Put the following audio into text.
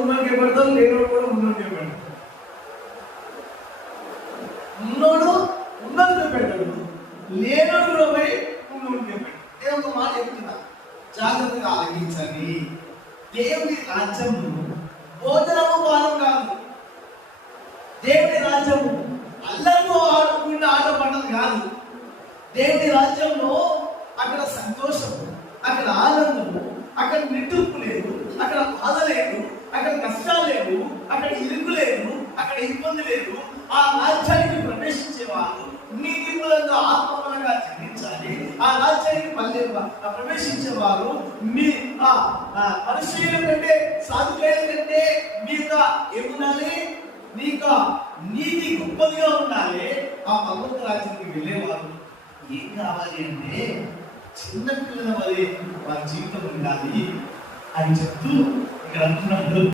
ఉన్నోడికే పెడతారు, లేనోడు కూడా ఉన్నోడికే పెడతారు. ఉన్నోడు ఉన్నోడికే పెట్టాడు, లేనోడు కూడా పోయి ఉన్నోడికే పెట్టాడు. నేను ఒక మాట చెప్తున్నా, జాగ్రత్తగా ఆలకించండి. దేవుని రాజ్యము భోజనము పానం కాదు. దేవుని రాజ్యము అల్లరితో ఆడుకున్న ఆట పడ్డది కాదు. దేవుని రాజ్యంలో అక్కడ సంతోషము, అక్కడ ఆనందము, అక్కడ నిట్టూర్పు లేదు, అక్కడ బాధ లేదు, అక్కడ కష్టాలు లేవు, అక్కడ ఇరుకు లేదు, అక్కడ ఇబ్బంది లేదు. ఆ రాజ్యానికి ప్రవేశించేవారు నీతిములంగా ఆత్మపరంగా జీవించాలి. ఆ రాజ్యానికి ప్రవేశించేవారు మీ మనుషుల కంటే సాధువుల కంటే మీక ఏముండాలి, నీకు నీతి గొప్పదిగా ఉండాలి. ఆ పర్వత రాజ్యానికి వెళ్ళేవారు ఏం కావాలి అంటే చిన్న పిల్లల వల్ల వారి జీవితం ఉండాలి అని చెప్తూ ఇక్కడ అంటున్నప్పుడు